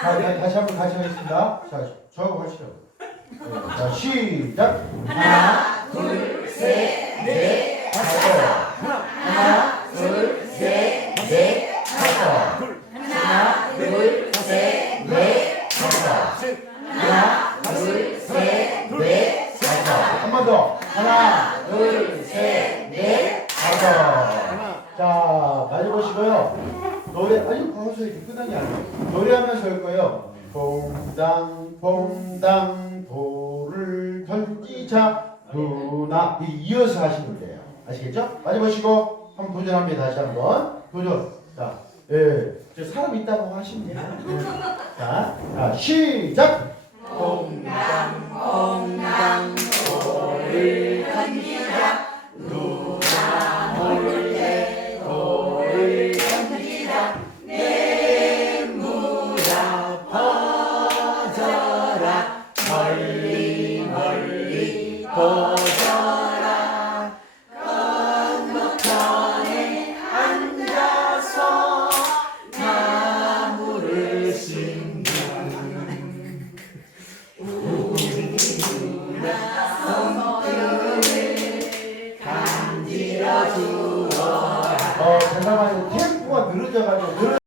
같이 하겠습니다. 자, 저하고 해요. 네, 자, 시작. 하나, 둘, 셋, 넷, 다섯. 하나, 둘, 셋, 넷, 다섯. 하나, 둘, 셋, 넷, 다섯. 하나, 둘, 셋, 넷, 다섯. 한번 더. 하나, 둘, 셋, 넷, 다섯. 자, 많이 보시고요. 노래, 아니, 거기서 이렇게 끝난 게 아니에요. 노래하면서 할 거예요. 퐁당, 퐁당, 돌을 던지자, 누나. 이 이어서 하시면 돼요. 아시겠죠? 많이 보시고, 한번 도전합니다. 다시 한 번. 도전. 자, 예. 저 사람 있다고 하시면 돼요. 예. 자, 자, 시작! 퐁당, 퐁당, 돌을 던지자. 오셔라 건너편에 앉아서 나무를 심는 우리나 성격을 간지러 주어라 어, 잠깐만요. 템포가 늘어져가지고. 늘어-